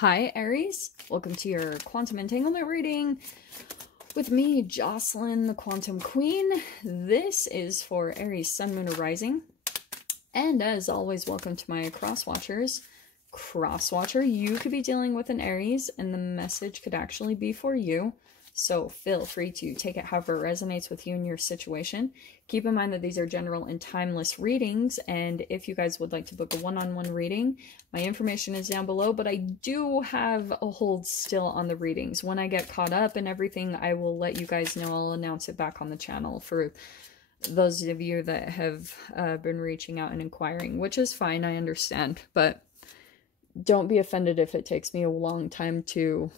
Hi, Aries. Welcome to your quantum entanglement reading with me, Jocelyn, the Quantum Queen. This is for Aries, Sun, Moon, or Rising. And as always, welcome to my cross-watchers. Cross-watcher, you could be dealing with an Aries, and the message could actually be for you. So feel free to take it however it resonates with you and your situation. Keep in mind that these are general and timeless readings, and if you guys would like to book a one-on-one reading, my information is down below, but I do have a hold still on the readings. When I get caught up and everything, I will let you guys know. I'll announce it back on the channel for those of you that have been reaching out and inquiring, which is fine, I understand, but don't be offended if it takes me a long time to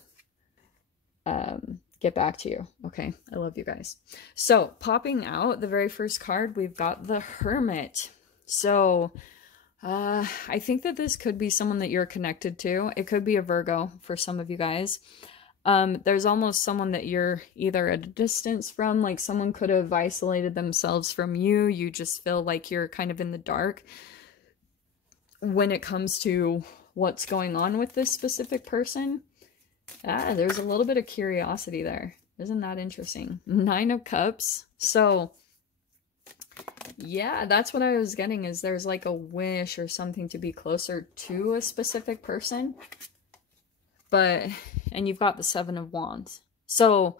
get back to you. Okay, I love you guys. So popping out the very first card, we've got the Hermit. So I think that this could be someone that you're connected to. It could be a Virgo for some of you guys. There's almost someone that you're either at a distance from, like someone could have isolated themselves from you. You just feel like you're kind of in the dark when it comes to what's going on with this specific person. There's a little bit of curiosity there. Isn't that interesting? 9 of Cups. So, yeah, that's what I was getting, is there's like a wish or something to be closer to a specific person. But, and you've got the 7 of Wands. So,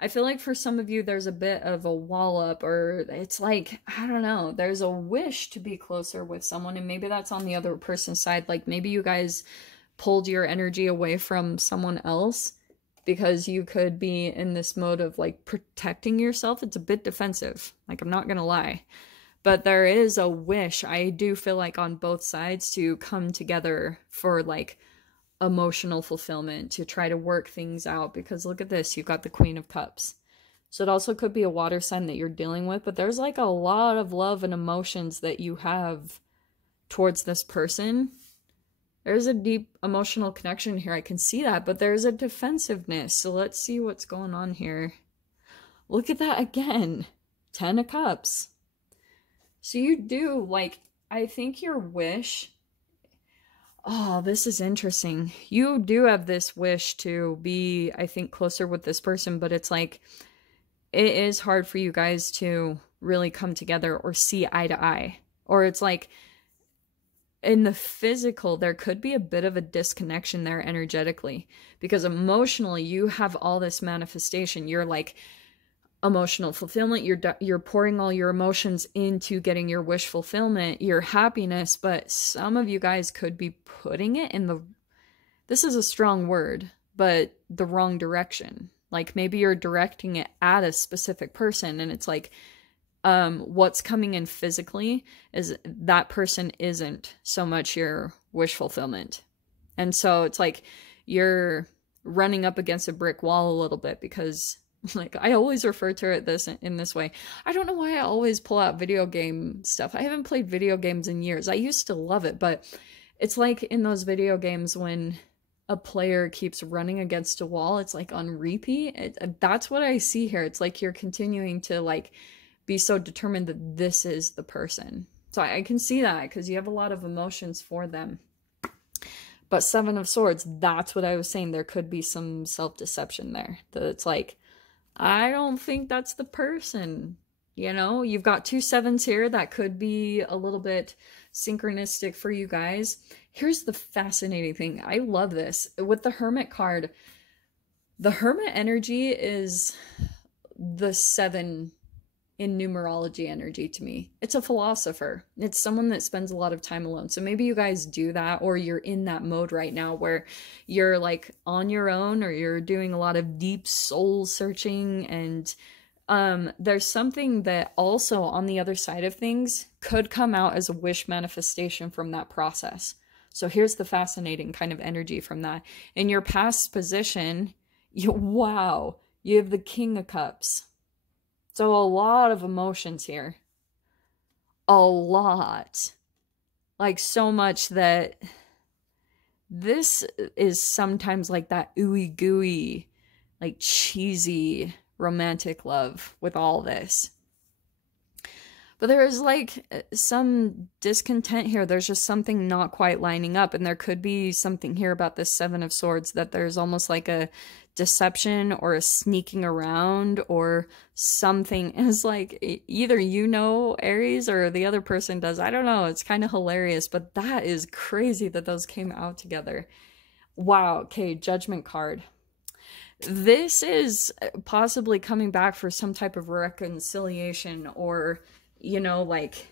I feel like for some of you, there's a bit of a wall up, or it's like, I don't know, there's a wish to be closer with someone, and maybe that's on the other person's side. Like maybe you guys pulled your energy away from someone else because you could be in this mode of like protecting yourself. It's a bit defensive, like I'm not gonna lie, but there is a wish, I do feel like, on both sides to come together for like emotional fulfillment, to try to work things out. Because look at this, you've got the Queen of Cups. So it also could be a water sign that you're dealing with, but there's like a lot of love and emotions that you have towards this person. There's a deep emotional connection here. I can see that, but there's a defensiveness. So let's see what's going on here. Look at that again. 10 of Cups. So you do, like, I think your wish... Oh, this is interesting. You do have this wish to be, I think, closer with this person, but it's like, it is hard for you guys to really come together or see eye to eye. Or it's like, in the physical, there could be a bit of a disconnection there energetically, because emotionally you have all this manifestation. You're like emotional fulfillment. You're pouring all your emotions into getting your wish fulfillment, your happiness. But some of you guys could be putting it in the, this is a strong word, but the wrong direction. Like maybe you're directing it at a specific person, and it's like, what's coming in physically is that person isn't so much your wish fulfillment. And so it's like you're running up against a brick wall a little bit, because like I always refer to it in this way. I don't know why I always pull out video game stuff. I haven't played video games in years. I used to love it, but it's like in those video games when a player keeps running against a wall, it's like on repeat. That's what I see here. It's like you're continuing to like be so determined that this is the person. So I can see that because you have a lot of emotions for them. But 7 of Swords, that's what I was saying. There could be some self-deception there. That it's like, I don't think that's the person. You know, you've got 2 7s here. That could be a little bit synchronistic for you guys. Here's the fascinating thing. I love this. With the Hermit card, the Hermit energy is the 7 in numerology energy to me. It's a philosopher. It's someone that spends a lot of time alone. So maybe you guys do that, or you're in that mode right now where you're like on your own, or you're doing a lot of deep soul searching. And there's something that also on the other side of things could come out as a wish manifestation from that process. So here's the fascinating kind of energy from that. In your past position, wow, you have the King of Cups. So a lot of emotions here. A lot. Like so much that this is sometimes like that ooey gooey, like cheesy romantic love with all this. But there is like some discontent here. There's just something not quite lining up. And there could be something here about this Seven of Swords, that there's almost like a deception or a sneaking around or something. And it's like either you know, Aries, or the other person does. I don't know. It's kind of hilarious, but that is crazy that those came out together. Wow. Okay, Judgment card. This is possibly coming back for some type of reconciliation, or, you know, like,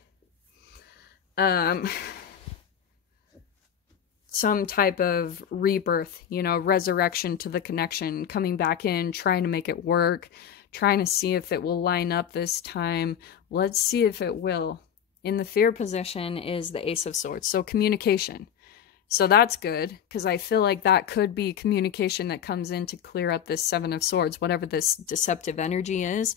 some type of rebirth, you know, resurrection to the connection, coming back in, trying to make it work, trying to see if it will line up this time. Let's see if it will. In the fear position is the Ace of Swords. So communication. So that's good, because I feel like that could be communication that comes in to clear up this Seven of Swords, whatever this deceptive energy is.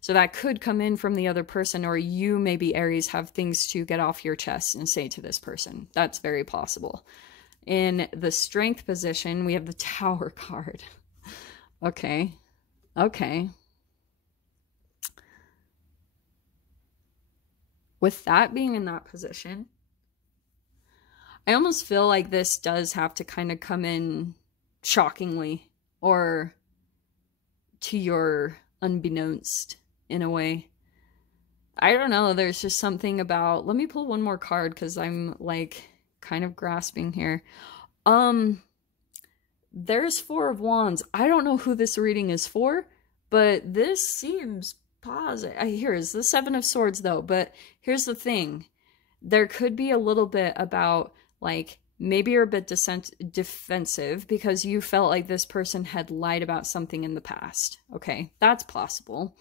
So that could come in from the other person, or you, maybe Aries, have things to get off your chest and say to this person. That's very possible. In the Strength position, we have the Tower card. Okay. Okay. With that being in that position, I almost feel like this does have to kind of come in shockingly, or to your unbeknownst in a way. I don't know. There's just something about, let me pull one more card because I'm like kind of grasping here. There's Four of Wands. I don't know who this reading is for, but this seems positive. Here's the Seven of Swords though, but here's the thing. There could be a little bit about, like, maybe you're a bit defensive because you felt like this person had lied about something in the past. Okay, that's possible.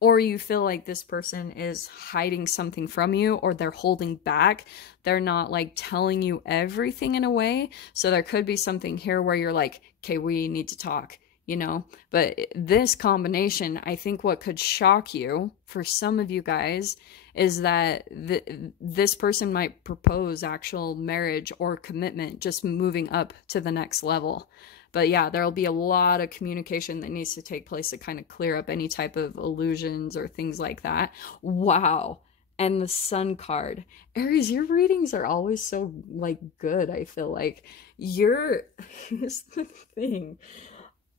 Or you feel like this person is hiding something from you, or they're holding back. They're not like telling you everything in a way. So there could be something here where you're like, okay, we need to talk, you know? But this combination, I think what could shock you for some of you guys is that this person might propose actual marriage or commitment, just moving up to the next level. But yeah, there'll be a lot of communication that needs to take place to kind of clear up any type of illusions or things like that. Wow. And the Sun card. Aries, your readings are always so, like, good, I feel like. Here's the thing.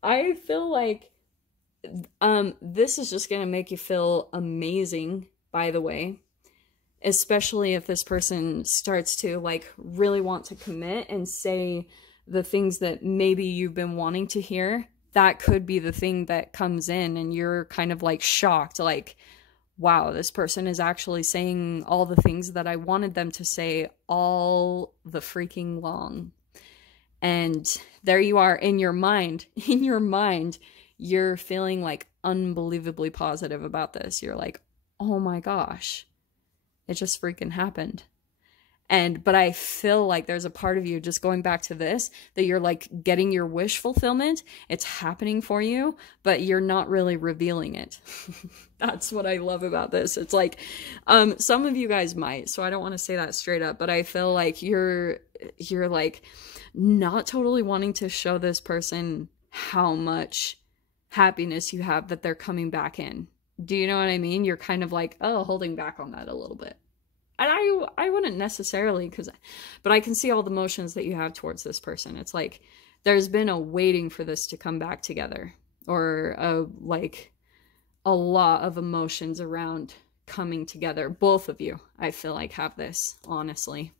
I feel like this is just going to make you feel amazing, by the way. Especially if this person starts to, like, really want to commit and say the things that maybe you've been wanting to hear. That could be the thing that comes in and you're kind of like shocked, like, wow, this person is actually saying all the things that I wanted them to say all the freaking long. And there you are in your mind. In your mind, you're feeling like unbelievably positive about this. You're like, oh my gosh, it just freaking happened. But I feel like there's a part of you, just going back to this, that you're like getting your wish fulfillment. It's happening for you, but you're not really revealing it. That's what I love about this. It's like, some of you guys might, so I don't want to say that straight up, but I feel like you're like not totally wanting to show this person how much happiness you have that they're coming back in. Do you know what I mean? You're kind of like, oh, holding back on that a little bit. And I wouldn't necessarily, but I can see all the emotions that you have towards this person. It's like there's been a waiting for this to come back together, or like a lot of emotions around coming together. Both of you, I feel like, have this, honestly.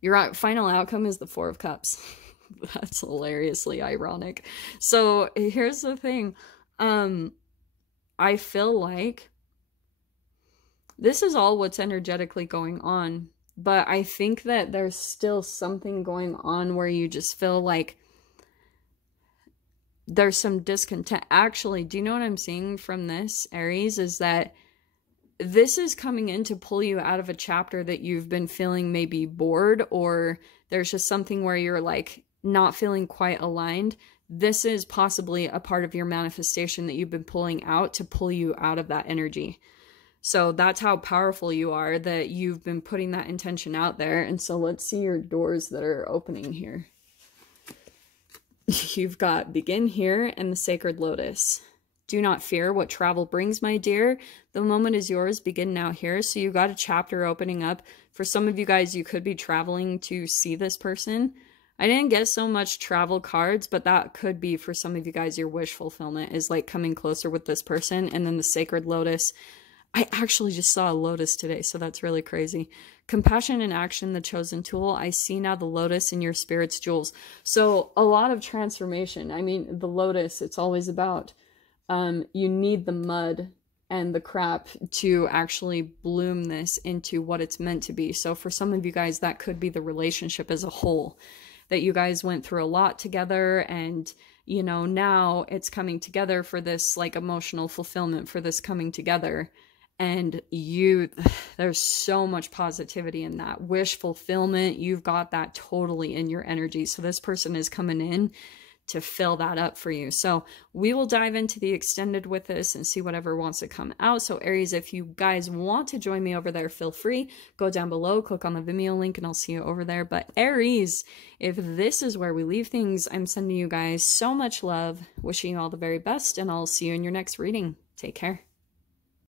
Your final outcome is the Four of Cups. That's hilariously ironic. So here's the thing. I feel like this is all what's energetically going on, but I think that there's still something going on where you just feel like there's some discontent. Actually, do you know what I'm seeing from this, Aries, is that this is coming in to pull you out of a chapter that you've been feeling maybe bored, or there's just something where you're like not feeling quite aligned. This is possibly a part of your manifestation that you've been pulling out to pull you out of that energy. So that's how powerful you are, that you've been putting that intention out there. And so let's see your doors that are opening here. You've got Begin here and the Sacred Lotus. Do not fear what travel brings, my dear. The moment is yours. Begin now here. So you got a chapter opening up. For some of you guys, you could be traveling to see this person. I didn't get so much travel cards, but that could be for some of you guys, your wish fulfillment is like coming closer with this person. And then the sacred lotus. I actually just saw a lotus today, so that's really crazy. Compassion and action, the chosen tool. I see now the lotus in your spirit's jewels. So a lot of transformation. I mean, the lotus, it's always about you need the mud and the crap to actually bloom this into what it's meant to be. So for some of you guys, that could be the relationship as a whole, that you guys went through a lot together, and you know, now it's coming together for this like emotional fulfillment, for this coming together. And there's so much positivity in that wish fulfillment. You've got that totally in your energy. So this person is coming in to fill that up for you. So we will dive into the extended with this and see whatever wants to come out. So Aries, if you guys want to join me over there, feel free. Go down below, click on the Vimeo link, and I'll see you over there. But Aries, if this is where we leave things, I'm sending you guys so much love, wishing you all the very best, and I'll see you in your next reading. Take care.